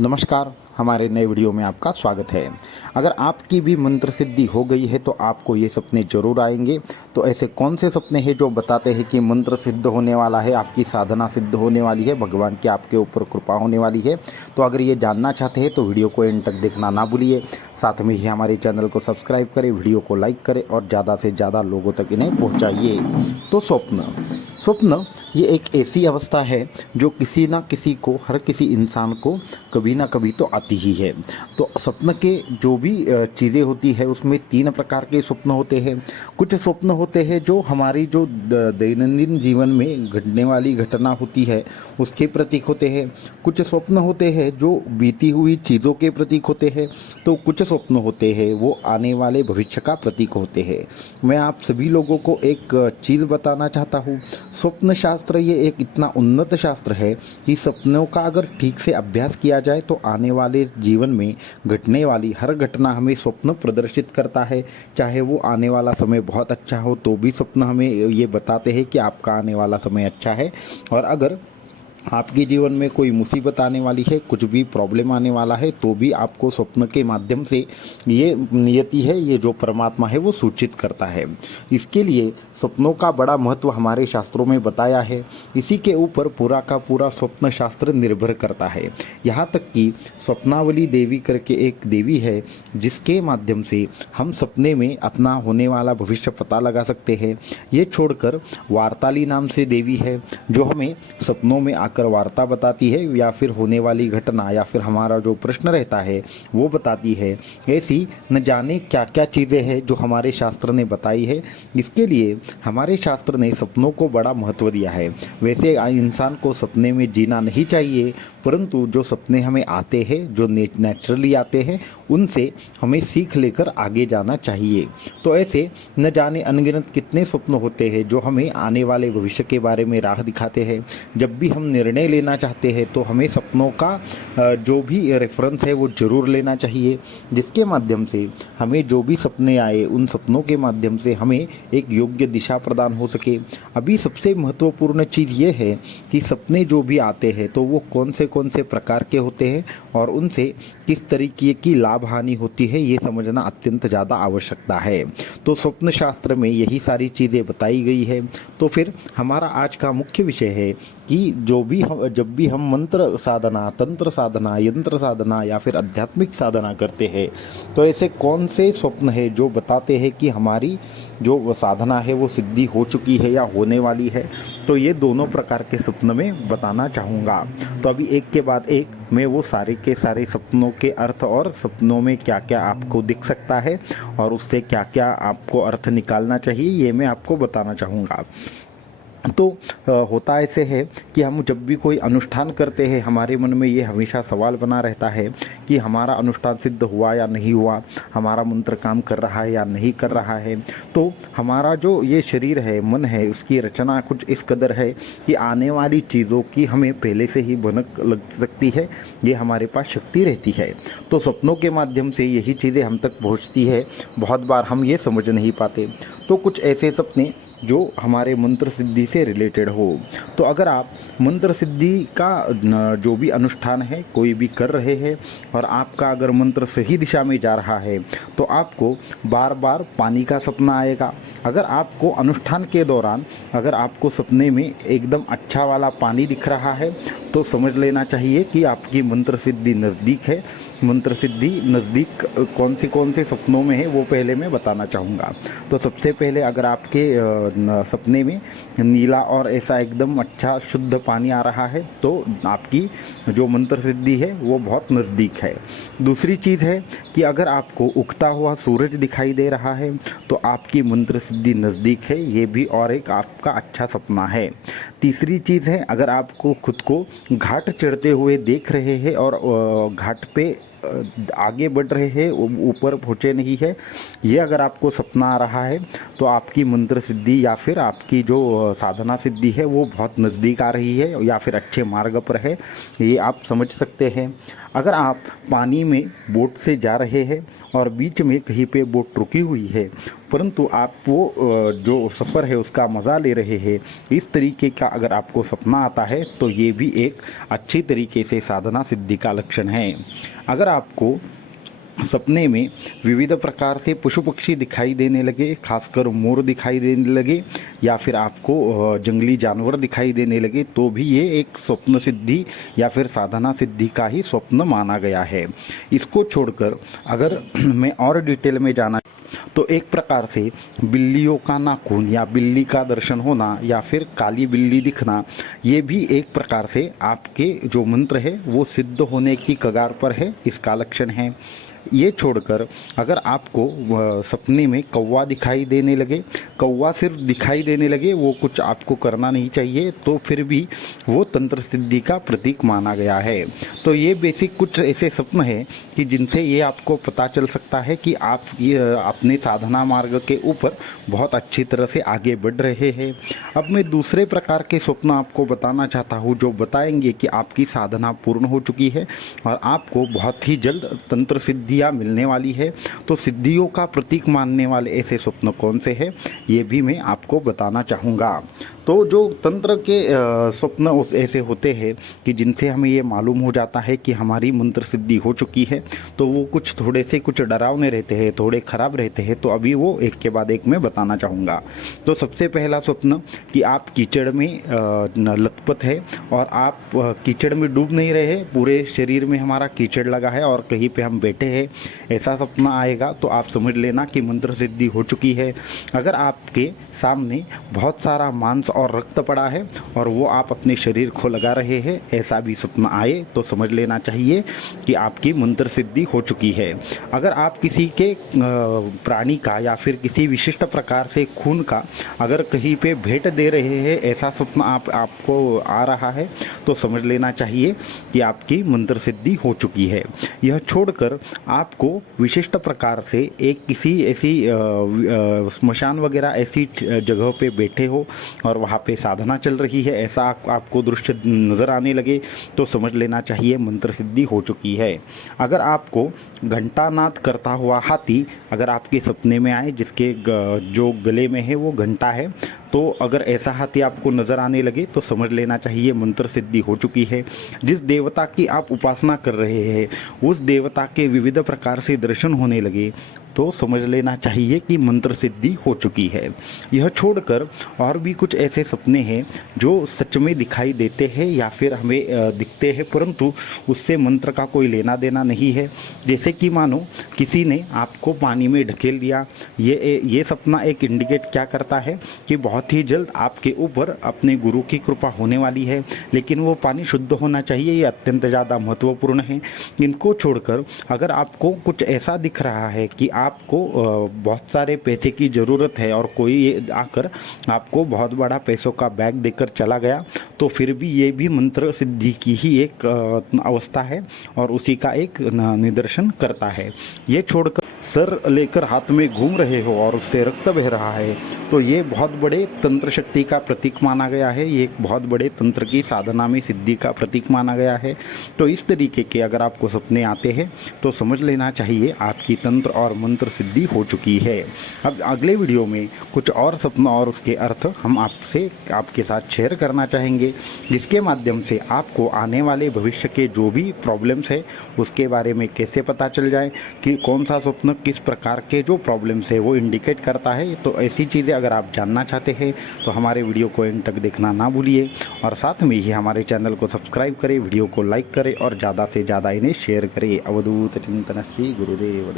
नमस्कार। हमारे नए वीडियो में आपका स्वागत है। अगर आपकी भी मंत्र सिद्धि हो गई है तो आपको ये सपने जरूर आएंगे। तो ऐसे कौन से सपने हैं जो बताते हैं कि मंत्र सिद्ध होने वाला है, आपकी साधना सिद्ध होने वाली है, भगवान की आपके ऊपर कृपा होने वाली है? तो अगर ये जानना चाहते हैं तो वीडियो को एंड तक देखना ना भूलिए। साथ में ही हमारे चैनल को सब्सक्राइब करें, वीडियो को लाइक करें और ज़्यादा से ज़्यादा लोगों तक इन्हें पहुँचाइए। तो स्वप्न ये एक ऐसी अवस्था है जो किसी ना किसी को, हर किसी इंसान को कभी ना कभी तो आती ही है। तो स्वप्न के जो भी चीज़ें होती है उसमें तीन प्रकार के स्वप्न होते हैं। कुछ स्वप्न होते हैं जो हमारी जो दैनंदिन जीवन में घटने वाली घटना होती है उसके प्रतीक होते हैं। कुछ स्वप्न होते हैं जो बीती हुई चीज़ों के प्रतीक होते हैं। तो कुछ स्वप्न होते हैं वो आने वाले भविष्य का प्रतीक होते हैं। मैं आप सभी लोगों को एक चीज़ बताना चाहता हूँ। स्वप्न शास्त्र ये एक इतना उन्नत शास्त्र है कि सपनों का अगर ठीक से अभ्यास किया जाए तो आने वाले जीवन में घटने वाली हर घटना हमें स्वप्न प्रदर्शित करता है। चाहे वो आने वाला समय बहुत अच्छा हो तो भी स्वप्न हमें ये बताते हैं कि आपका आने वाला समय अच्छा है। और अगर आपके जीवन में कोई मुसीबत आने वाली है, कुछ भी प्रॉब्लम आने वाला है, तो भी आपको स्वप्न के माध्यम से ये नियति है, ये जो परमात्मा है वो सूचित करता है। इसके लिए स्वप्नों का बड़ा महत्व हमारे शास्त्रों में बताया है। इसी के ऊपर पूरा का पूरा स्वप्न शास्त्र निर्भर करता है। यहाँ तक कि स्वप्नावली देवी करके एक देवी है जिसके माध्यम से हम सपने में अपना होने वाला भविष्य पता लगा सकते हैं। ये छोड़कर वार्ताली नाम से देवी है जो हमें सपनों में आकर वार्ता बताती है या फिर होने वाली घटना या फिर हमारा जो प्रश्न रहता है वो बताती है। ऐसी न जाने क्या क्या चीज़ें हैं जो हमारे शास्त्र ने बताई है। इसके लिए हमारे शास्त्र ने सपनों को बड़ा महत्व दिया है। वैसे इंसान को सपने में जीना नहीं चाहिए, परंतु जो सपने हमें आते हैं, जो नेचुरली आते हैं, उनसे हमें सीख लेकर आगे जाना चाहिए। तो ऐसे न जाने अनगिनत कितने स्वप्न होते हैं जो हमें आने वाले भविष्य के बारे में राह दिखाते हैं। जब भी हम निर्णय लेना चाहते हैं तो हमें सपनों का जो भी रेफरेंस है वो जरूर लेना चाहिए, जिसके माध्यम से हमें जो भी सपने आए उन सपनों के माध्यम से हमें एक योग्य दिशा प्रदान हो सके। अभी सबसे महत्वपूर्ण चीज़ ये है कि सपने जो भी आते हैं तो वो कौन से प्रकार के होते हैं और उनसे किस तरीके की लाभ हानि होती है ये समझना अत्यंत ज़्यादा आवश्यकता है। तो स्वप्न शास्त्र में यही सारी चीज़ें बताई गई है। तो फिर हमारा आज का मुख्य विषय है कि जब भी हम मंत्र साधना, तंत्र साधना, यंत्र साधना या फिर आध्यात्मिक साधना करते हैं तो ऐसे कौन से स्वप्न है जो बताते हैं कि हमारी जो साधना है वो सिद्धि हो चुकी है या होने वाली है। तो ये दोनों प्रकार के स्वप्न में बताना चाहूँगा। तो अभी एक के बाद एक मैं वो सारे के सारे सपनों के अर्थ और सपनों में क्या क्या आपको दिख सकता है और उससे क्या क्या आपको अर्थ निकालना चाहिए ये मैं आपको बताना चाहूँगा। तो होता ऐसे है कि हम जब भी कोई अनुष्ठान करते हैं हमारे मन में ये हमेशा सवाल बना रहता है कि हमारा अनुष्ठान सिद्ध हुआ या नहीं हुआ, हमारा मंत्र काम कर रहा है या नहीं कर रहा है। तो हमारा जो ये शरीर है, मन है, उसकी रचना कुछ इस कदर है कि आने वाली चीज़ों की हमें पहले से ही भनक लग सकती है, ये हमारे पास शक्ति रहती है। तो सपनों के माध्यम से यही चीज़ें हम तक पहुँचती है। बहुत बार हम ये समझ नहीं पाते। तो कुछ ऐसे सपने जो हमारे मंत्र सिद्धि से रिलेटेड हो। तो अगर आप मंत्र सिद्धि का जो भी अनुष्ठान है कोई भी कर रहे हैं और आपका अगर मंत्र सही दिशा में जा रहा है तो आपको बार बार पानी का सपना आएगा। अगर आपको अनुष्ठान के दौरान अगर आपको सपने में एकदम अच्छा वाला पानी दिख रहा है तो समझ लेना चाहिए कि आपकी मंत्र सिद्धि नज़दीक है। मंत्र सिद्धि नज़दीक कौन से सपनों में है वो पहले मैं बताना चाहूँगा। तो सबसे पहले अगर आपके सपने में नीला और ऐसा एकदम अच्छा शुद्ध पानी आ रहा है तो आपकी जो मंत्र सिद्धि है वो बहुत नज़दीक है। दूसरी चीज़ है कि अगर आपको उगता हुआ सूरज दिखाई दे रहा है तो आपकी मंत्र सिद्धि नज़दीक है, ये भी और एक आपका अच्छा सपना है। तीसरी चीज़ है अगर आपको खुद को घाट चढ़ते हुए देख रहे हैं और घाट पे आगे बढ़ रहे हैं, ऊपर पहुँचे नहीं है, ये अगर आपको सपना आ रहा है तो आपकी मंत्र सिद्धि या फिर आपकी जो साधना सिद्धि है वो बहुत नज़दीक आ रही है या फिर अच्छे मार्ग पर है, ये आप समझ सकते हैं। अगर आप पानी में बोट से जा रहे हैं और बीच में कहीं पे बोट रुकी हुई है परंतु आप वो जो सफ़र है उसका मज़ा ले रहे हैं। इस तरीके का अगर आपको सपना आता है तो ये भी एक अच्छी तरीके से साधना सिद्धि का लक्षण है। अगर आपको सपने में विविध प्रकार से पशु पक्षी दिखाई देने लगे, खासकर मोर दिखाई देने लगे या फिर आपको जंगली जानवर दिखाई देने लगे, तो भी ये एक स्वप्न सिद्धि या फिर साधना सिद्धि का ही स्वप्न माना गया है। इसको छोड़कर अगर मैं और डिटेल में जाना तो एक प्रकार से बिल्लियों का नाखून या बिल्ली का दर्शन होना या फिर काली बिल्ली दिखना, ये भी एक प्रकार से आपके जो मंत्र है वो सिद्ध होने की कगार पर है, इसका लक्षण है। ये छोड़कर अगर आपको सपने में कौवा दिखाई देने लगे, कौवा सिर्फ दिखाई देने लगे, वो कुछ आपको करना नहीं चाहिए, तो फिर भी वो तंत्र सिद्धि का प्रतीक माना गया है। तो ये बेसिक कुछ ऐसे स्वप्न हैं कि जिनसे ये आपको पता चल सकता है कि आप ये अपने साधना मार्ग के ऊपर बहुत अच्छी तरह से आगे बढ़ रहे हैं। अब मैं दूसरे प्रकार के स्वप्न आपको बताना चाहता हूँ जो बताएंगे कि आपकी साधना पूर्ण हो चुकी है और आपको बहुत ही जल्द तंत्र सिद्धि मिलने वाली है। तो सिद्धियों का प्रतीक मानने वाले ऐसे स्वप्न कौन से हैं, ये भी मैं आपको बताना चाहूँगा। तो जो तंत्र के स्वप्न ऐसे होते हैं कि जिनसे हमें ये मालूम हो जाता है कि हमारी मंत्र सिद्धि हो चुकी है, तो वो कुछ थोड़े से कुछ डरावने रहते हैं, थोड़े खराब रहते हैं। तो अभी वो एक के बाद एक मैं बताना चाहूँगा। तो सबसे पहला स्वप्न कि आप कीचड़ में लथपथ है और आप कीचड़ में डूब नहीं रहे, पूरे शरीर में हमारा कीचड़ लगा है और कहीं पे हम बैठे हैं, ऐसा सपना आएगा तो आप समझ लेना कि मंत्र सिद्धि हो चुकी है। अगर आपके सामने बहुत सारा मांस और रक्त पड़ा है और वो आप अपने शरीर को लगा रहे हैं, ऐसा भी सपना आए तो समझ लेना चाहिए कि आपकी मंत्र सिद्धि हो चुकी है। अगर आप किसी के प्राणी का या फिर किसी विशिष्ट प्रकार से खून का अगर कहीं पे भेंट दे रहे हैं, ऐसा सपना आपको आ रहा है, तो समझ लेना चाहिए कि आपकी मंत्र सिद्धि हो चुकी है। यह छोड़कर आपको विशिष्ट प्रकार से एक किसी ऐसी स्मशान वगैरह ऐसी जगह पे बैठे हो और वहाँ पे साधना चल रही है, ऐसा आपको दृश्य नज़र आने लगे, तो समझ लेना चाहिए मंत्र सिद्धि हो चुकी है। अगर आपको घंटानाद करता हुआ हाथी अगर आपके सपने में आए, जिसके जो गले में है वो घंटा है, तो अगर ऐसा हाथी आपको नज़र आने लगे तो समझ लेना चाहिए मंत्र सिद्धि हो चुकी है। जिस देवता की आप उपासना कर रहे हैं उस देवता के विविध प्रकार से दर्शन होने लगे तो समझ लेना चाहिए कि मंत्र सिद्धि हो चुकी है। यह छोड़कर और भी कुछ ऐसे सपने हैं जो सच में दिखाई देते हैं या फिर हमें दिखते हैं, परंतु उससे मंत्र का कोई लेना देना नहीं है। जैसे कि मानो किसी ने आपको पानी में ढकेल दिया, ये सपना एक इंडिकेट क्या करता है कि बहुत ही जल्द आपके ऊपर अपने गुरु की कृपा होने वाली है, लेकिन वो पानी शुद्ध होना चाहिए, ये अत्यंत ज़्यादा महत्वपूर्ण है। इनको छोड़कर अगर आपको कुछ ऐसा दिख रहा है कि आपको बहुत सारे पैसे की ज़रूरत है और कोई आकर आपको बहुत बड़ा पैसों का बैग देकर चला गया, तो फिर भी ये भी मंत्र सिद्धि की ही एक अवस्था है और उसी का एक निदर्शन करता है। ये छोड़कर सर लेकर हाथ में घूम रहे हो और उससे रक्त बह रहा है, तो ये बहुत बड़े तंत्र शक्ति का प्रतीक माना गया है, ये एक बहुत बड़े तंत्र की साधना में सिद्धि का प्रतीक माना गया है। तो इस तरीके के अगर आपको सपने आते हैं तो समझ लेना चाहिए आपकी तंत्र और मंत्र सिद्धि हो चुकी है। अब अगले वीडियो में कुछ और सपना और उसके अर्थ हम आपके साथ शेयर करना चाहेंगे, जिसके माध्यम से आपको आने वाले भविष्य के जो भी प्रॉब्लम्स है उसके बारे में कैसे पता चल जाए कि कौन सा स्वप्न किस प्रकार के जो प्रॉब्लम्स है वो इंडिकेट करता है। तो ऐसी चीज़ें अगर आप जानना चाहते हैं तो हमारे वीडियो को एंड तक देखना ना भूलिए और साथ में ही हमारे चैनल को सब्सक्राइब करें, वीडियो को लाइक करें और ज़्यादा से ज़्यादा इन्हें शेयर करें। अवधूत चिंतन श्री गुरुदेव।